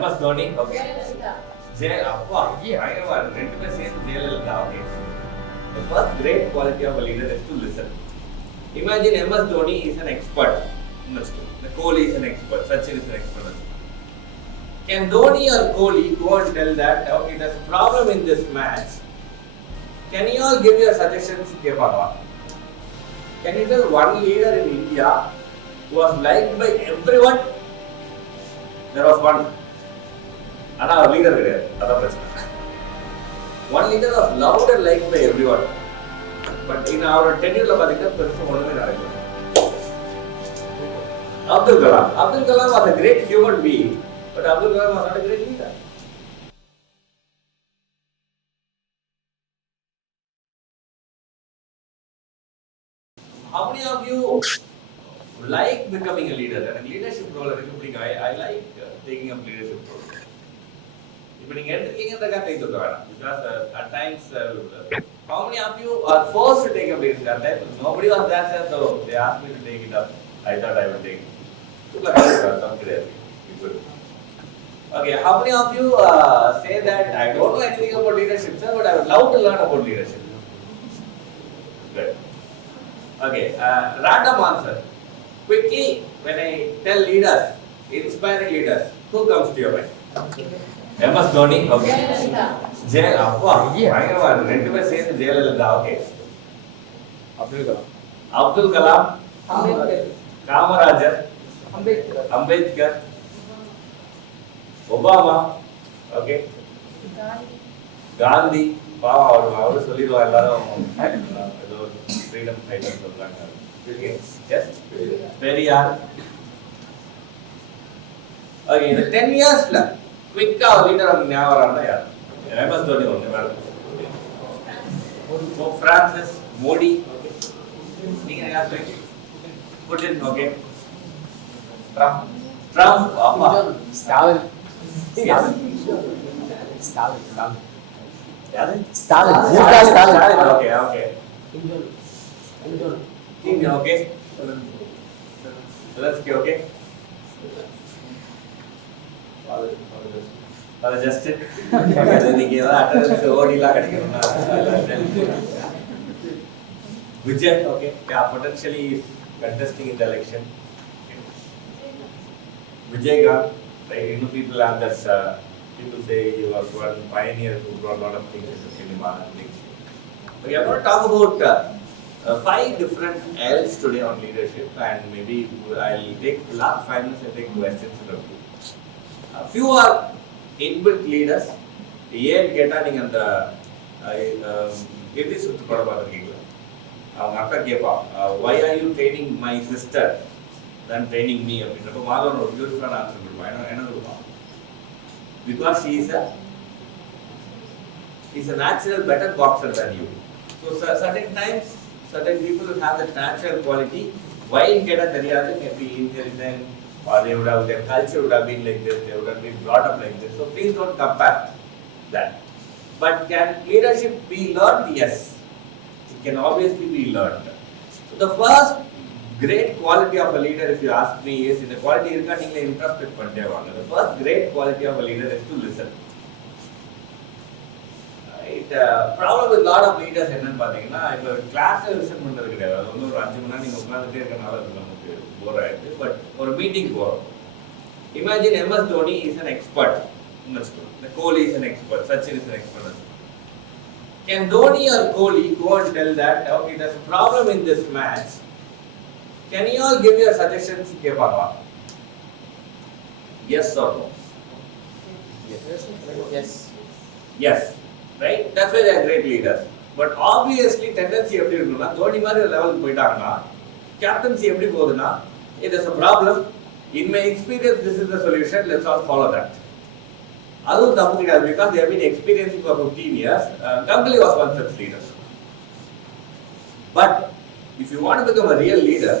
MS Dhoni, okay. Appa, பயங்கரமா ரெண்டுமே சேர்ந்து Jayalalithaa, okay. The first great quality of a leader is to listen. Imagine MS Dhoni is an expert. The Kohli is an expert. Sachin is an expert. Can Dhoni or Kohli go and tell that, okay, there's a problem in this match? Can you all give your suggestions? Can you tell one leader in India who was liked by everyone? There was one. Ana our leader கிடையாது. அதான் பிரச்சனை. One leader was loved and liked by everyone. But in our tenure பாத்தீங்கன்னா பெருசா ஒண்ணுமே நடக்கல. Abdul Kalam. Abdul Kalam was a great human being, but Abdul Kalam was not a great leader. How many of you like becoming a leader? And leadership role, I like taking up leadership role. If you get because at times, how many of you are forced to take up leadership? Nobody was there, so they asked me to take it up. I thought I would take it. Okay, how many of you say that I don't know anything about leadership, sir, but I would love to learn about leadership? Good. Okay, random answer. Quickly, when I tell leaders, inspiring leaders, who comes to your mind? MS Dhoni, okay. Appa, பயங்கரமா ரெண்டுமே சேர்ந்து Jayalalithaa, okay. Abdul Kalam, Kamarajar, Ambedkar, Obama, okay. Gandhi, அவரு சொல்லிடுவா எல்லாரும் ஏதோ freedom fighter சொல்றாங்க. Yes, Periyar. Okay, இந்த 10 yearsல குயிக்கா லீடர் ஞாபகம் வரானா யார்? MS Dhoni ஒண்ணு வேணும். Pope Francis, Modi, okay. நீங்க யார் சொல்றீங்க? Putin, okay. Trump, ஆமா. Stalin. Yes. Stalin. யாரு? Stalin. Okay, okay. King, okay. Zelensky, okay. Father Justin. நீங்க ஏதாவது அட்டெண்டன்ஸ் ஓடிலாம் கிடைக்கணும்னா Vijay, okay. Yeah, potentially contesting in the election. Vijay Gant, right? You know, people have that. People say he was one pioneer who brought a lot of things into cinema and things. We are going to talk about 5 different L's today on leadership, and maybe I'll take the last 5 minutes and take questions from you. A few are inbuilt leaders. ஏன் கேட்டா நீங்க அந்த எப்படி சுத்து படம் பார்த்துருக்கீங்களா? அவங்க அக்கா கேட்பா, why are you training my sister than training me? அப்படின்றப்ப மாதவன் ஒரு பியூட்டிஃபுல்லான ஆன்சர் கொடுப்பா. என்ன கொடுப்பா? Because she is a natural better boxer than you. So certain times, certain people will have that natural quality. Why in Keda Theriyadu, maybe intelligent, or they would have, their culture would have been like this, they would have been brought up like this. So please don't compare that. But can leadership be learned? Yes. It can obviously be learned. So the first great quality of a leader, if you ask me, is in the quality irka neenga introspect pannite vaanga. The first great quality of a leader is to listen. Right? Problem with lot of leaders என்னன்னு பாத்தீங்கன்னா, இப்ப கிளாஸ்ல லிசன் பண்றது கிடையாது. அது வந்து ஒரு 5 மணி நேரம் நீங்க உட்கார்ந்துட்டே இருக்கனால அது நமக்கு போர் ஆயிடுது. பட் ஒரு மீட்டிங் போறோம். Imagine MS Dhoni is an expert. The Kohli is an expert. Sachin is an expert. Can Dhoni or Kohli go and tell that, okay, there's a problem in this match? Can you all give your suggestions? Yes or no? Yes. Yes. Right? That's why they are great leaders. But obviously tendency எப்படி இருக்குன்னா, தோனி மாதிரி ஒரு லெவலுக்கு போயிட்டாங்கன்னா, captaincy எப்படி போகுதுன்னா, if there's a problem, in my experience this is the solution, let's all follow that. அதுவும் தப்பு கிடையாது, because they have been experiencing for 15 years. Ganguly was one such leader. But if you want to become a real leader,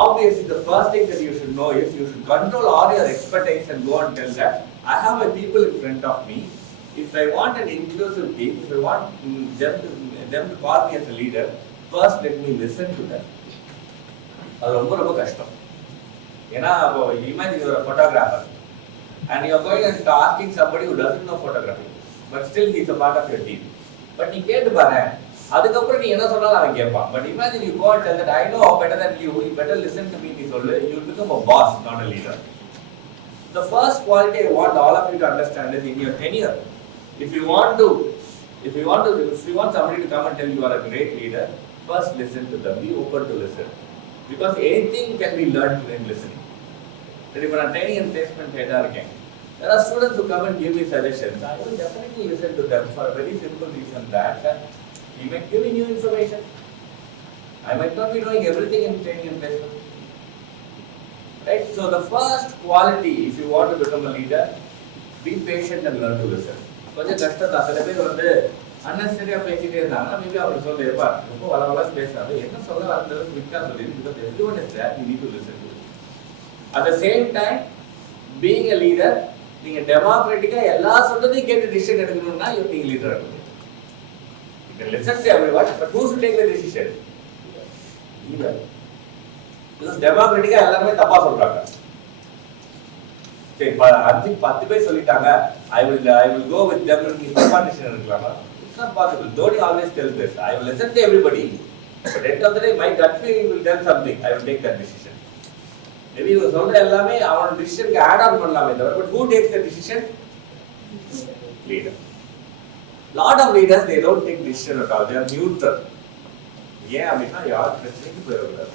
obviously the first thing that you should know is you should control all your expertise and go and tell that I have my people in front of me. If I want an inclusive team, if I want them to call me as a leader, first let me listen to them. அது ரொம்ப ரொம்ப கஷ்டம். ஏன்னா இப்போ இமேஜின் ஒரு photographer and you are going and asking somebody who doesn't know photography, but still he is a part of your team. But நீ கேட்டு பாரு, அதுக்கப்புறம் நீ என்ன சொன்னாலும் அவன் கேட்பான். But imagine you go and tell that I know better than you better listen to me, நீ சொல்லு, you will become a boss, not a leader. The first quality I want all of you to understand is in your tenure. If you want somebody to come and tell you are a great leader, first listen to them, be open to listen. Because anything can be learned in listening. If you are training and placement head again, there are students who come and give me suggestions. I will definitely listen to them for a very simple reason that he may give me new information. I might not be knowing everything in training and placement. Right? So the first quality, if you want to become a leader, be patient and learn to listen. கொஞ்சம் கஷ்டம் தான். சில பேர் வந்து அன்னெசரியா பேசிட்டே இருந்தாங்க. மேபி அவருக்கு சொல்லிருப்பா, ரொம்ப வளவளன்னு பேசாது, என்ன சொல்ல வந்தது குவிக்கா சொல்லிடு. Because everyone is there, you need to listen to it. At the same time, being a leader, நீங்க டெமோக்ராட்டிக்கா எல்லா சொல்றதையும் கேட்டு டிசிஷன் எடுக்கணும்னா you being leader ஆகணும். You can listen to everyone, but who should take the decision? Leader. Because டெமோக்ராட்டிக்கா எல்லாரும் தப்பா சொல்றாங்க. சரி, 10 பேர் சொல்லிட்டாங்க, I will go with them and நீங்க தப்பா டிசிஷன் எடுக்கலாமா? It's not possible. Dhoni always tells this. I will listen to everybody, but end of the day, my gut feeling will tell something. I will take that decision. Maybe you சொல்ற எல்லாமே அவனோட டிசிஷனுக்கு add on பண்ணலாமே தவிர, but who takes the decision? Leader. Lot of leaders, they don't take decision at all. They are neutral. ஏன் அப்படின்னா யார் பிரச்சனைக்கு போயிடக்கூடாது.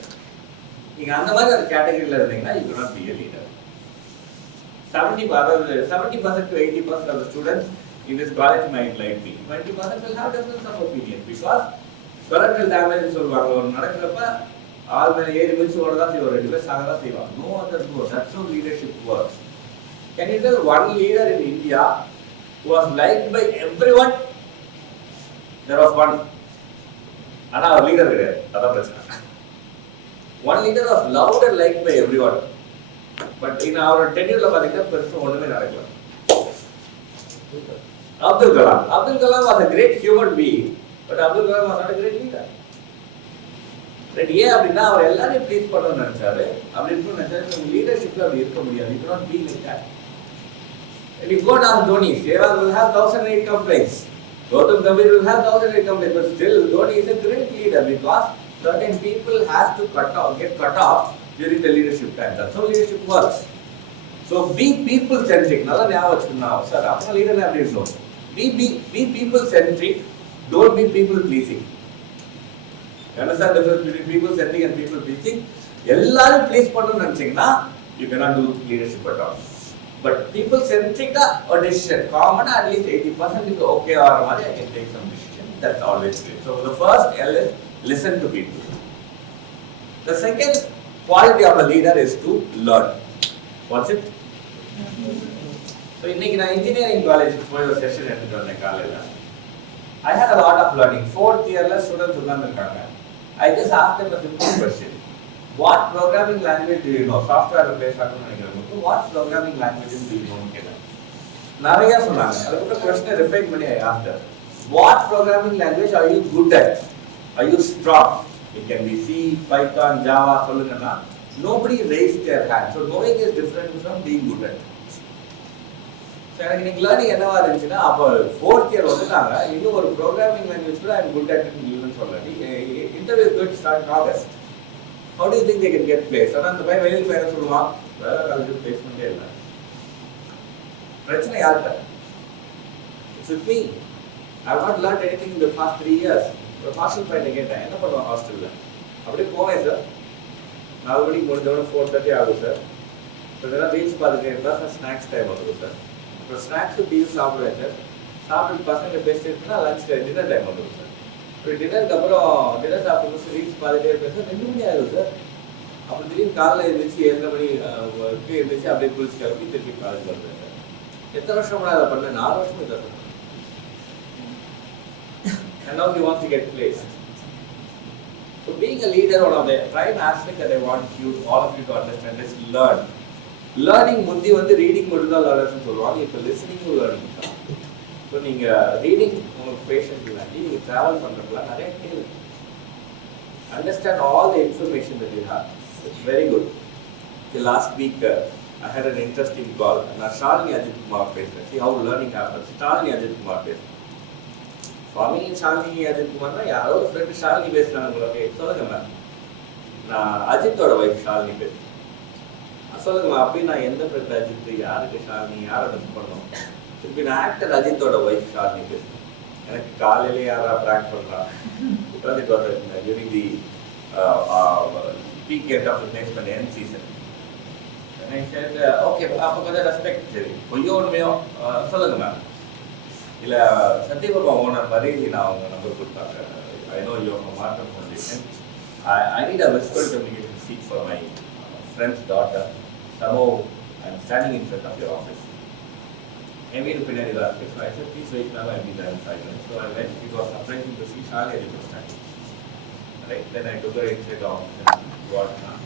நீங்க அந்த மாதிரி ஒரு கேட்டகரியில இருந்தீங்கன்னா you cannot be a leader. 70% to 80% of the students in this college might like me. 20% will have difference of opinion because collateral damage சொல்வாங்க. ஒரு நடக்கிறப்ப ஆல் மேல ஏறி மிதிச்சு ஓடதான் செய்வாங்க, ரெண்டு பேர் சாக தான் செய்வாங்க. No other goes. That's how leadership works. Can you tell one leader in India who was liked by everyone? There was one. ஆனா அவர் லீடர் கிடையாது, அதான் பிரச்சனை. One leader was loved and liked by everyone. But in our tenure பாத்தீங்கன்னா பெருசா ஒண்ணுமே நடக்கல. Abdul Kalam. Abdul Kalam was a great human being, but Abdul Kalam was not a great leader. Right? ஏன் அப்படின்னா அவர் எல்லாரையும் ப்ளீஸ் பண்ணணும்னு நினைச்சாரு. அப்படி இருக்கணும்னு நினைச்சாரு. லீடர்ஷிப்ல அப்படி இருக்க முடியாது. You cannot be like that. If you go down Dhoni, Sehwag will have 1008 complaints. Gautam Gambhir will have 1008 complaints, but still Dhoni is a great leader because certain people has to get cut off during the leadership time. That's how leadership works. So be people centric. Nalla nyava vechukona sir, apna leader la apdi irukonu. Be people centric. Don't be people pleasing. You understand the difference between people centric and people pleasing? Ellarum please pannum nenachingna you cannot do leadership at all. But people centric or decision common at least 80% is okay or mari I can take some decision. That's always great. So the first L is listen to people. The second quality of a leader is to learn. What's it? So இன்னைக்கு நான் engineering college போய் ஒரு செஷன் எடுத்துட்டு வந்தேன் காலையில. I had a lot of learning. 4th yearல students உட்கார்ந்திருக்காங்க. I just asked them a simple question. What programming language do you know? Software பேச ஆகணும்னு நினைக்கிறேன். What programming languages do you know? கேட்டேன். நிறைய சொன்னாங்க. அதுக்கு question refine பண்ணி I asked them. What programming language are you good at? Are you strong? It can be C, Python, Java, சொல்லுங்கன்னா nobody raised their hand. So knowing is different from being good at. So எனக்கு இன்னைக்கு லேர்னிங் என்னவா இருந்துச்சுன்னா, அப்போ 4th year வந்துட்டாங்க, இன்னும் ஒரு programming language கூட I'm good at ன்னு சொல்லி interview is going to start in August. How do you think they can get placed? ஆனா அந்த பையன் வெளியில் போய் என்ன சொல்லுவான், வேலை காலேஜ் பிளேஸ்மெண்ட்டே இல்லை. பிரச்சனை யார்கிட்ட? It's with me. I have not learned anything in the past 3 years. ஒரு ஹாஸ்டல் பையனை கேட்டேன், என்ன பண்ணுவான் ஹாஸ்டலில்? அப்படியே போவேன் சார், 4 மணிக்கு முடிஞ்சவொடனே 4:30 ஆகும் சார். இதெல்லாம் ரீல்ஸ் பார்த்துட்டே இருந்தால் ஸ்நாக்ஸ் டைம் வந்துடும் சார். அப்புறம் ஸ்நாக்ஸு டீயும் சாப்பிடுவேன் சார். சாப்பிட்டு பசங்க பேசிட்டு இருக்குன்னா லஞ்ச் டைம் டின்னர் டைம் வந்துடும் சார். இப்போ டின்னருக்கு அப்புறம் டின்னர் சாப்பிட்டு ரீல்ஸ் பார்த்துட்டே இருப்பேன் சார். 2 மணி ஆகும் சார். அப்புறம் திடீர்னு காலையில் எழுந்திரிச்சு 7 மணி எழுந்திரிச்சு அப்படியே குளிச்சு கிளம்பி திருப்பி காலேஜ் வருவேன் சார். எத்தனை வருஷம் கூட அதை பண்ணேன்? 4 வருஷம் இதை பண்ணேன். And now he wants to get placed. So being a leader, one of the prime aspect that I want you, all of you to understand is learn. Learning முந்தி வந்து ரீடிங் மட்டும் தான் லேர்னர்ஸ்னு சொல்லுவாங்க. இப்போ லிசனிங்கும் லேர்னிங் தான். ஸோ நீங்கள் ரீடிங் உங்களுக்கு பேஷண்ட் இல்லாட்டி நீங்கள் ட்ராவல் பண்ணுறதுலாம் நிறைய கேள்வி. Understand all the information that you have. It's very good. Last week I had an interesting call. நான் ஷாலினி அஜித் குமார் பேசுகிறேன். See how learning happens. Shalini அஜித் குமார் பேசுகிறேன். சுவாமி ஷாலினி அஜித் குமார்னா யாரோ ஒரு ஃப்ரெண்டு ஷாலினி பேசுகிறாங்க. ஓகே சொல்லுங்க மேம். நான் அஜித்தோட ஒய்ஃப் ஷாலினி பேசுகிறேன். சொல்லுங்க அப்படி நான் எந்த ஃப்ரெண்ட் அஜித், யாருக்கு ஷாலினி, யாரை மிஸ் பண்ணோம்? திருப்பி நான் ஆக்டர் அஜித்தோட ஒய்ஃப் ஷாலினி பேசுகிறேன். எனக்கு காலையிலே யாரா ப்ராங்க் பண்ணலாம். Because it was during the peak end of the next end season. And I said, okay, அப்போ கொஞ்சம் ரெஸ்பெக்ட் சரி கொஞ்சம் உண்மையோ சொல்லுங்க மேம். இல்லை சத்யபாபா ஓனர் மாதிரி நான் அவங்க நம்பர் கொடுத்தாங்க. I know you are from Martin Foundation. I need a virtual communication seat for my friend's daughter. Somehow I'm standing in front of your office. I made a pinari last week, so I said, please wait now, I'll be there in 5 minutes. So I went, it was surprising to see Shali at the stand. Right, then I took her inside the office and what now.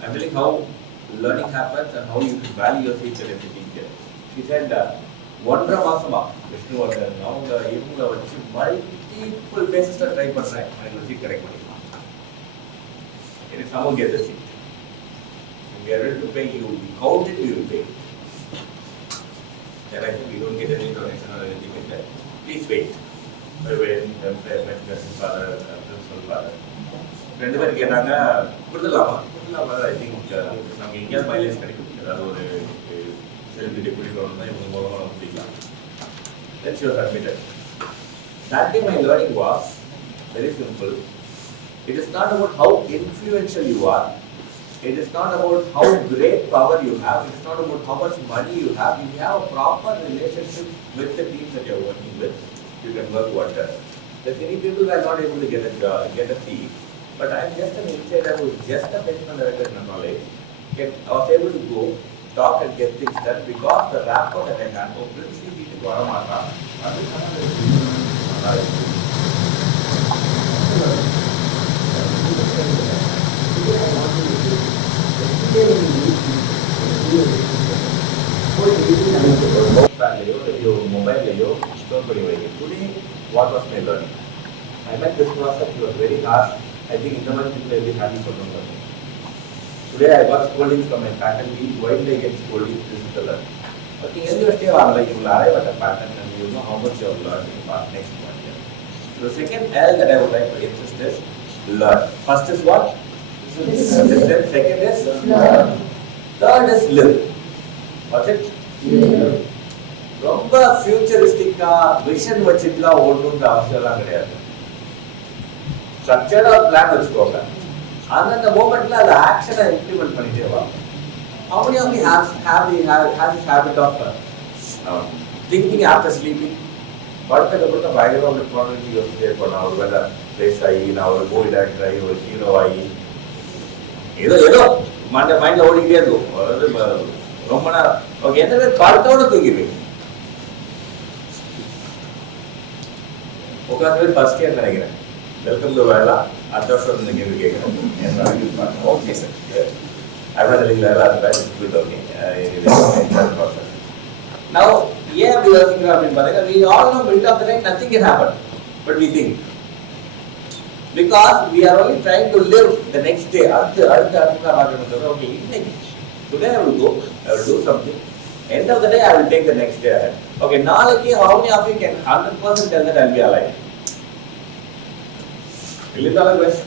I'm telling how learning happens and how you can value your future as a teacher. She said, ஒன்றரை மாசமா விஷ்ணுவர்தன் அவங்க இவங்களை வச்சு multiple bases try பண்றேன், எனக்கு சீட் கிடைக்க பண்ணிக்கலாம். It is someone get the seat. We are ready to pay you. We count it, we will pay. Then I think we don't get any donation or anything like that. Please wait. When the father, principal father. ரெண்டு பேர் கேட்டாங்க கொடுத்துடலாமா I think நம்ம எங்கேயாவது மைலேஜ் கிடைக்கும், ஏதாவது ஒரு செலிபிரிட்டி கூட்டிட்டு வரணும் இவங்க மூலமாக நம்ம பிடிக்கலாம். Then she was admitted. That day my learning was very simple. It is not about how influential you are. It is not about how great power you have. It is not about how much money you have. If you have a proper relationship with the teams that you are working with, you can work wonders. There's many people who are not able to get a seat, but I am just an insider who is just a personal director in knowledge. I was able to go, talk and get things done because the rapport that I had. Oh, Prince, you to Guatemala. Today, what was my learning? I met this process, it was very harsh. I think in the month people will be happy for them. Today I got scoldings from my faculty. Why did I get scoldings? This is the learning. Okay, in your stay on like you will arrive at a pattern and you know how much you have learned in the past next 1 year. So the second L that I would like to insist is learn. First is what? Second is learn. Third is live. What's it? Live. ரொம்ப ஃபியூச்சரிஸ்டிக்கா விஷன் வச்சுட்டுலாம் ஓடணுன்ற அவசியம்லாம் கிடையாது. ஸ்ட்ரக்சர்டா பிளான் வச்சுக்கோங்க. அந்த மோமெண்ட்ல அந்த ஆக்ஷனை இம்ப்ளிமெண்ட் பண்ணிட்டே வாங்க. How many of you have this habit of thinking after sleeping? படுத்ததுக்கு பயங்கரமா ஒரு ப்ராப்ளம் யோசிச்சுட்டே இருப்போம். நான் ஒரு வேலை ரேஸ் ஆகி, நான் ஒரு மூவி டைரக்டர் ஆகி, ஒரு ஹீரோ ஆகி, ஏதோ மைண்ட்ல ஓடிக்கிட்டே இருக்கும். அதாவது ரொம்ப நேரம் ஓகே எந்த பேர் படுத்தோட தூங்கிடுவீங்க. உட்காந்து ஃபர்ஸ்ட் இயர் நினைக்கிறேன். வெல்கம் டு வேலா. அடுத்த வருஷம் இந்த கேள்வி கேட்குறேன். Okay sir. Now, ஏன் அப்படி யோசிக்கிறோம் அப்படின்னு பார்த்தீங்கன்னா, we all know mid of the night nothing can happen, but we think because we are only trying to live the next day. அடுத்த okay, இன்னைக்கு today I will go, I will do something. End of the day I will take the next day ahead. Okay, நாளைக்கு how many of you can 100% tell that I will be alive? இல்லைதான question?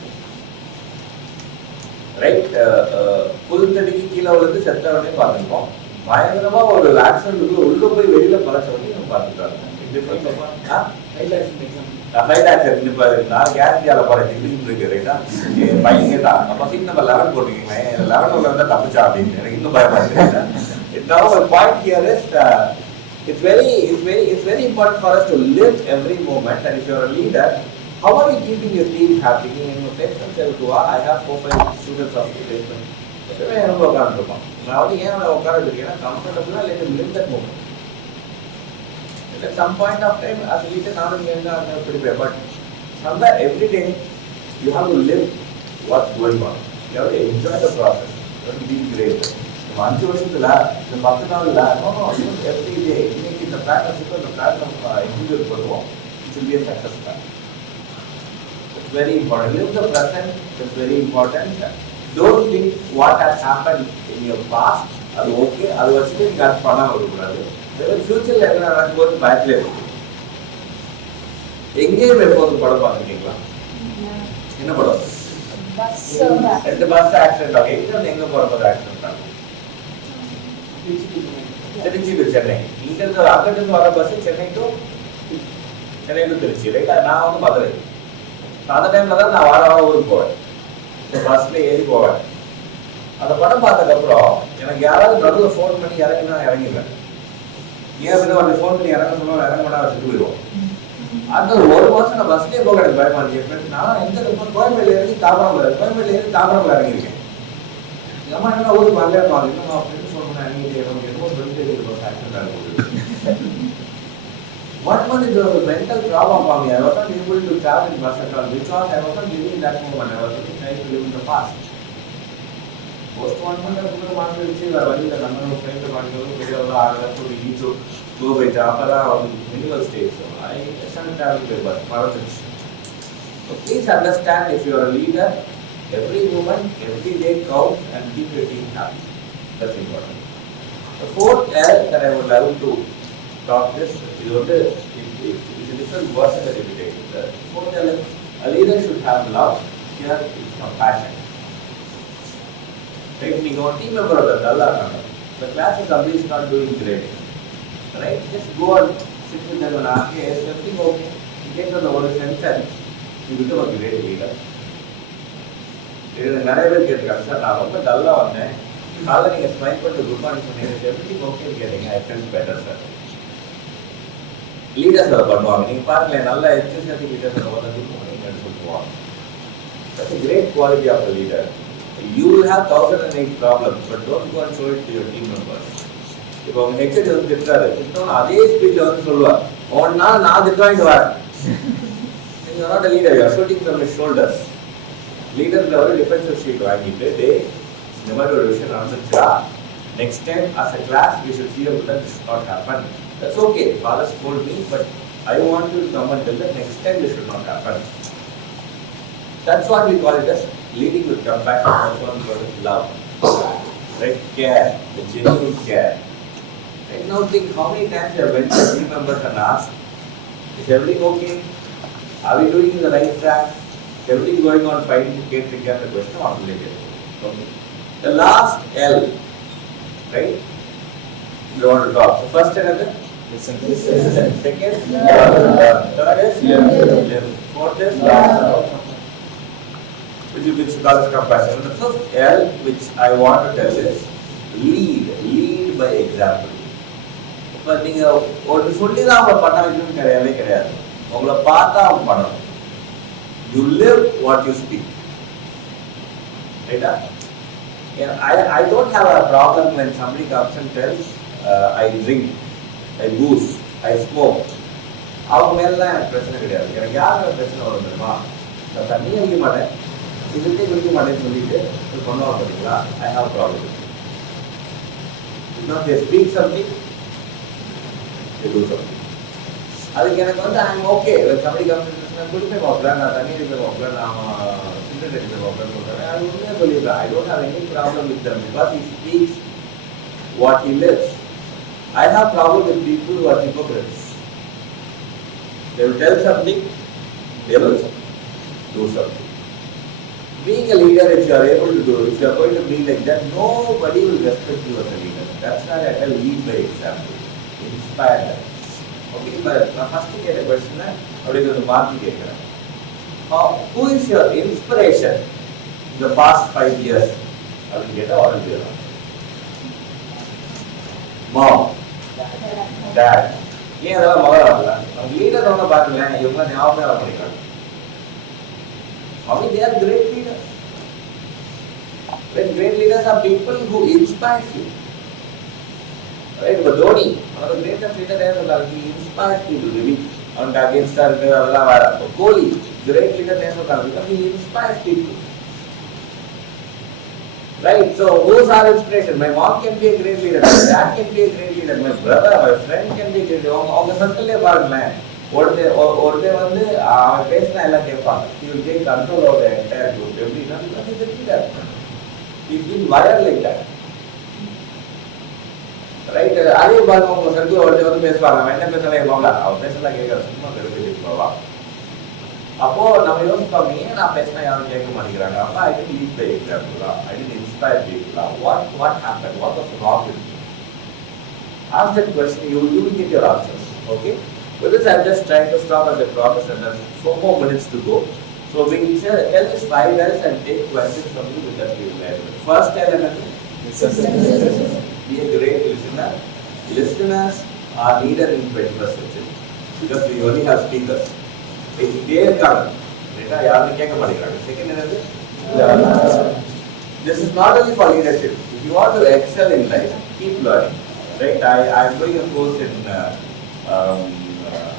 Right, புதுத்தடிக்கு கீழே விழுந்து செத்தவனையும் பார்த்துருக்கோம். பயங்கரமா ஒரு ஆக்சிடென்ட் உள்ள போய் வெளியில பழச்சவனையும் நம்ம பார்த்துருக்காங்க. ஃப்ளைட் ஆக்சிடென்ட் இப்போ நான் கேரண்டியால போறேன் இருக்கு ரைட்டா. என் பையன் கேட்டா அப்போ சீட் நம்பர் 11 போட்டுருக்கீங்க, 11 உள்ள இருந்தா தப்பிச்சா அப்படின்னு. எனக்கு இன்னும் பயமா இருக்கு. Now my point here is it's very important for us to live every moment. And if you are a leader, how are you keeping your team happy? I have 4-5 students of placement. எப்பவுமே எனக்கு உட்காந்துருப்போம். நான் வந்து ஏன் உட்காந்துருக்கேன்னா கம்ஃபர்டபுளாக live that moment. At some point of time, as a leader, நானும் இங்கே பிடிப்பேன். But somewhere every day you have to live what's going on. You have to enjoy the process. You have to be great. 5 வருஷத்துல இந்த 10 நாள்ல every day இன்னைக்கு இந்த பிளான் வச்சுட்டு இந்த பிளான் நம்ம எக்ஸிக்யூட் பண்ணுவோம். It will be a success plan. It's very important. Live the present. It's very important. Don't think what has happened in your past அது ஓகே, அது வச்சுட்டு நீங்க அது பண்ணாம இருக்கக்கூடாது. ஃபியூச்சர்ல என்ன நடக்கும்போது பயத்திலே இருக்கு. எங்கேயும் எப்போதும் படம் பார்த்துருக்கீங்களா? என்ன படம்? ரெண்டு பஸ் ஆக்சிடென்ட் ஆகும். எங்க போறப்போது ஆக்சிடென்ட் ஆகும்? திருச்சி டு சென்னை. இங்கிருந்து அங்கிருந்து வர பஸ் சென்னை டு திருச்சி. ரைட்டா? நான் வந்து மதுரை. அந்த டைம்ல தான் நான் வார வாரம் ஊருக்கு போவேன். பஸ்ல ஏறி போவேன். அந்த படம் பார்த்ததுக்கப்புறம் எனக்கு யாராவது நடுவில் ஃபோன் பண்ணி இறங்கினா இறங்கிடுவேன். ஏன் அப்படின்னு அப்படி ஃபோன் பண்ணி இறங்க சொன்னா இறங்க மாட்டா வச்சுட்டு போயிடுவோம். அந்த ஒரு மாசம் நான் பஸ்லேயே போக எனக்கு பயமா இருக்கு. நான் எந்த கோயம்பேடுல இறங்கி கோயம்பேடுல ஏறி தாம்பரம்ல இறங்கியிருக்கேன். எங்கள் அம்மா என்ன ஊருக்கு வரலையா இன்னும் அப்படின்னு சொன்னேன். இறங்கிட்டு என்னமோ சொல்லிட்டு பஸ் ஆக்சிடென்ட் ஆகும். 1 month it was a mental trauma for me. I was not able to travel in bus at all because I was not living in that moment. I was trying to live in the past. Post 1 month I was very number of friends to reach to go by Japara or middle stage. So I started traveling by bus. So please understand, if you are a leader, every moment, every day counts, and keep your team happy. That's important. The fourth L that I would like to talk this is a different version that you take. The fourth L, a leader should have love, care, compassion. Right? You got a team member of the class assembly is not doing great. Right? Just go and sit with them and ask, hey, is everything okay? You take on the word sentence, you become a great leader. நிறைய பேர் கேட்டிருக்காங்க, சார் நான் ரொம்ப டல்லாக வந்தேன், காலையில் நீங்கள் ஸ்மைல் பண்ணிட்டு குட் மார்னிங் சொன்னீங்க, எவ்ரிதிங் ஓகே கேட்டீங்க, I feel better sir. Leaders அதை பண்ணுவாங்க. நீங்கள் பாருங்களேன், நல்ல எக்ஸசைஸ் லீடர்ஸ் வந்து குட் மார்னிங் சொல்லுவாங்க. That's a great quality of a leader. You will have 1008 problems, but don't go and show it to your team members. இப்போ அவங்க ஹெச்எட் வந்து திட்டுறாரு, திட்டோன்னு அதே ஸ்பீட்ல வந்து சொல்லுவார், ஒன்னா நான் திட்டு வாங்கிட்டு வரேன். You are not a leader, you are shooting from his shoulders. Leader level defensive sheet வாங்கிட்டு, டே இந்த மாதிரி ஒரு விஷயம் நடந்துச்சா, next time as a class we should see that this should not happen. That's okay, father told me, but I want you to come and tell that next time this should not happen. That's what we call it as leading with compassion. That's what we call it love. Right? Care, the genuine care. Right now think how many times I went to team members and asked, is everything okay? Are we doing in the right track? Is everything going on fine? Get the question or related. Okay. The last L, right? You want to talk. So first another? Listen. Second? Third is? Fourth is? Which causes compassion. And the fifth L, which I want to tell is lead by example. இப்போ நீங்கள் ஒரு சொல்லி தான் அவங்க பண்ண வைக்கணும்னு கிடையாது. உங்களை பார்த்தா அவங்க பண்ணணும். You live what you speak. Right? I don't have a problem when somebody comes and tells, I drink, I booze, I smoke. அவங்க மேலாம் எனக்கு பிரச்சனை கிடையாது. எனக்கு யாரும் பிரச்சனை வரும் தெரியுமா? நான் தண்ணி அடிக்க மாட்டேன், இதுக்கே குடிக்க மாட்டேன்னு சொல்லிட்டு பண்ணுவாங்க பார்த்தீங்களா? I have a problem. Because they speak something, they do something. அதுக்கு எனக்கு வந்து I'm okay. When somebody comes and says, நான் குடிப்பேன் பார்க்குறேன், நான் தண்ணி அடிப்பேன் பார்க்குறேன், நான் சிகரெட் அடிப்பேன் பார்க்குறேன்னு சொல்கிறேன், அது உண்மையாக சொல்லிடுறேன். I don't have any problem with them because he speaks what he lives. I have problem with people who are hypocrites. They will tell something, they will do something. Being a leader, if you are able to do, if you are going to be like that, nobody will respect you as a leader. That's why I tell lead by example. Inspire them. Okay, but my first question is, who is your inspiration in the past 5 years? Mom, dad. ஏன் அதெல்லாம் மகளாகல? நம்ம லீடர் ஒன்று பார்க்கல, இவங்க ஞாபகமே வர பண்ணிக்கலாம். They are great leaders. When great leaders are people who inspire you. Right? But Dhoni, one of the greatest leaders, he inspires people to be on against our Kohli, great leader, because he inspires people. Right? So, who's our inspiration? My mom can be a great leader, my dad can be a great leader, my brother, my friend can be a great leader. All the circle பாருங்களேன். ஒருத்தர் வந்து அவன் பேசினா எல்லாம் கேட்பாங்க. He will take control of the entire group. Every because he's a leader. He's been wired like that. Right அதே பாருங்க உங்க சர்க்கிள் ஒருத்தர் வந்து பேசுவாங்க அவன் என்ன பேசலாம் கேட்பாங்க அவன் பேசலாம் கேட்கற சும்மா பெருமைக்கு போவா அப்போ நம்ம யோசிப்போம் ஏன் நான் பேசினா யாரும் கேட்க மாட்டேங்கிறாங்க அப்போ I tend lead by example I tend inspire people what happen what was wrong with ask that question you will get your answers okay with this I'm just trying to stop at the progress and there's 4 more minutes to go so we can tell these 5 L's and take questions from you with that we will learn first element be a great listener listeners are needed in 21st century because we only have speakers பேசிட்டே இருக்காங்க ரைட்டா யாரும் கேட்க மாட்டேங்கிறாங்க செகண்ட் என்னது this is not only for leadership if you want to excel in life keep learning right I am doing a course in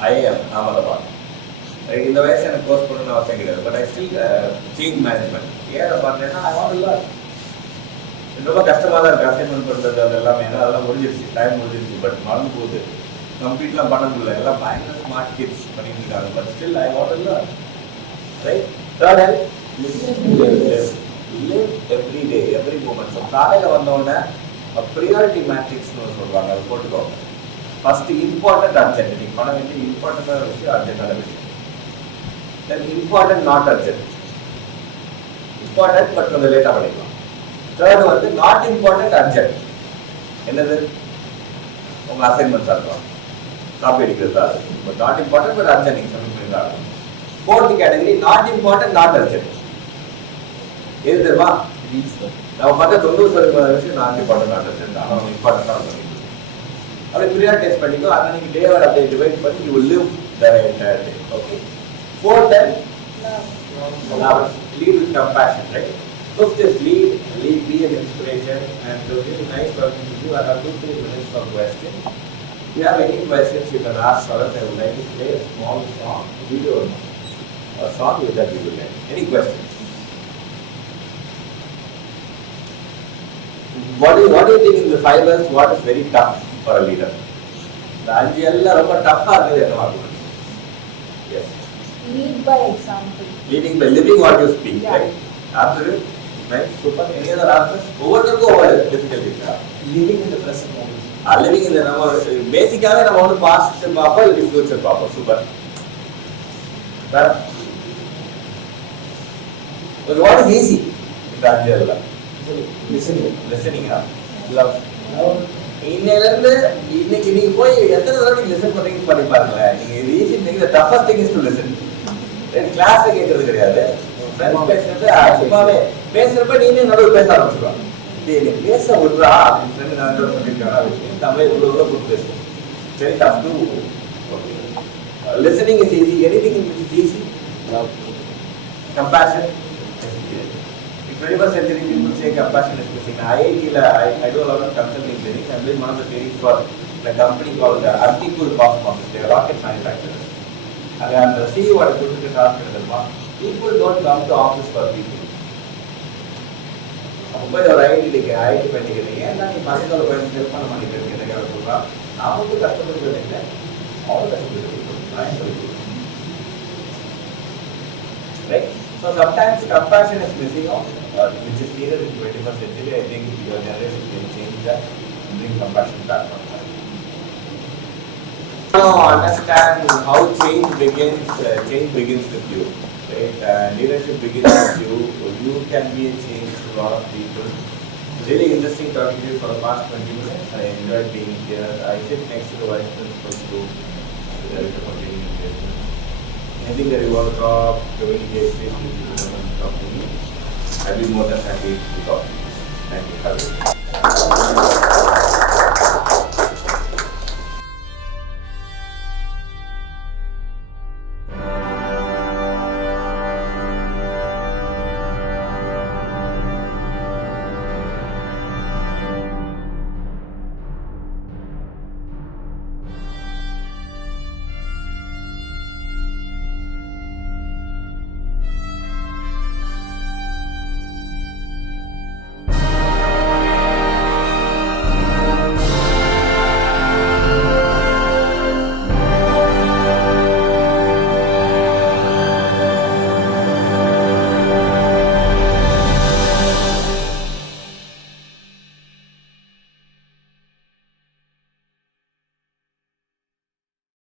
IIM Ahmedabad right இந்த வயசு எனக்கு கோர்ஸ் பண்ணணும்னு அவசியம் கிடையாது but I still change management ஏன் பண்ணேன்னா I want to learn ரொம்ப கஷ்டமா தான் இருக்கு அசைன்மெண்ட் பண்றது அதெல்லாம் அதெல்லாம் முடிஞ்சிருச்சு டைம் முடிஞ்சிருச்சு பட் மறந்து போகுது கம்ப்ளீட்லாம் பண்ண முடியல எல்லாம் பயங்கர ஸ்மார்ட் கிட்ஸ் பண்ணிட்டு இருக்காங்க but still I want to learn right third help live every day every moment so காலையில் வந்தோடனே ப்ரியாரிட்டி மேட்ரிக்ஸ்னு சொல்லுவாங்க அது போட்டுக்கோங்க ஃபர்ஸ்ட் இம்பார்ட்டன்ட் அர்ஜென்ட் நீங்கள் பண்ண வேண்டிய இம்பார்ட்டண்டான விஷயம் அர்ஜென்டான விஷயம் தென் important not urgent important but கொஞ்சம் லேட்டாக பண்ணிக்கலாம் தேர்ட் வந்து நாட் இம்பார்ட்டன்ட் அர்ஜென்ட் என்னது உங்கள் அசைன்மெண்ட்ஸாக இருக்கலாம் காப்பி அடிக்கிறதா but not important but urgent நீங்கள் சப்மிட் பண்ணிட்டு ஆகணும் fourth category not important not urgent எது தெரியுமா நம்ம பார்த்தா 90% விஷயம் நான் இம்பார்ட்டன்ட் நாட் அர்ஜென்ட் ஆனால் இம்பார்ட்டன்டாக இருக்கும் அப்படி ப்ரியாரிட்டைஸ் பண்ணிக்கோ ஆனால் நீங்கள் டேவை அப்படியே டிவைட் பண்ணி you will live the entire day okay fourth and lead with compassion right fifth is lead be an inspiration and to really nice talking to you I have 2-3 minutes for questions if you have any questions you can ask for us I would like to play a small song video a song with that we will learn any questions what do you think in the 5 L's what is very tough for a leader the அஞ்சு எல்லாம் ரொம்ப டஃப்பா இருக்குது என்னவா இருக்கும் yes lead by example leading by living what you speak yeah. right after it right super any other answers ஒவ்வொருத்தருக்கும் ஒவ்வொரு difficulty இருக்கா living in the present moment. living in the நம்ம பேசிக்காவே நம்ம வந்து பாஸ்ட் பாப்போம் இல்ல ஃபியூச்சர் பாப்போம் சூப்பர் வேற what is easy இந்த அஞ்சல்ல listening love இன்னையிலிருந்து இன்னைக்கு நீங்க போய் எத்தனை தடவை நீங்க லிசன் பண்றீங்கன்னு பண்ணி பாருங்களேன் நீங்க இது easy thing the toughest thing is to listen கிளாஸ்ல கேட்கறது கிடையாது ஃப்ரெண்ட்ஸ் பேசுறது சும்மாவே பேசுறப்ப நீங்க நடுவில் பேச ஆரம்பிச்சுக்கலாம் நீ பேச விடுறா அப்படின்னு ஃப்ரெண்டு நான் சொல்லியிருக்காங்க தமிழ் உள்ள போட்டு பேசுவோம் சரி tough to listening is easy anything which is easy compassion in 21st century people say compassion is missing IIT I do a lot of consulting clinics I'm doing one of the trainings for a company called Article Cosmos they are rocket manufacturers and the CEO at the task people don't come to office for people அப்போ ஒரு ஐடி பண்ணிக்கிறீங்க ஏன்னா நீ மனிதோட போய் ஹெல்ப் பண்ண மாட்டேங்கிறீங்க என்ன சொல்றா நமக்கு கஷ்டப்படுறது இல்லை அவங்க கஷ்டப்படுறது right so sometimes compassion is missing out which is needed in 21st century I think your generation can change that and bring compassion back now understand how change begins with you right leadership begins with you you can be a change to a lot of people really interesting talking to you for the past 20 minutes I enjoyed being here I sit next to the vice principal to the director of training and placement anything that you want to talk communicate please talk to me I'll be more than happy to talk to you thank you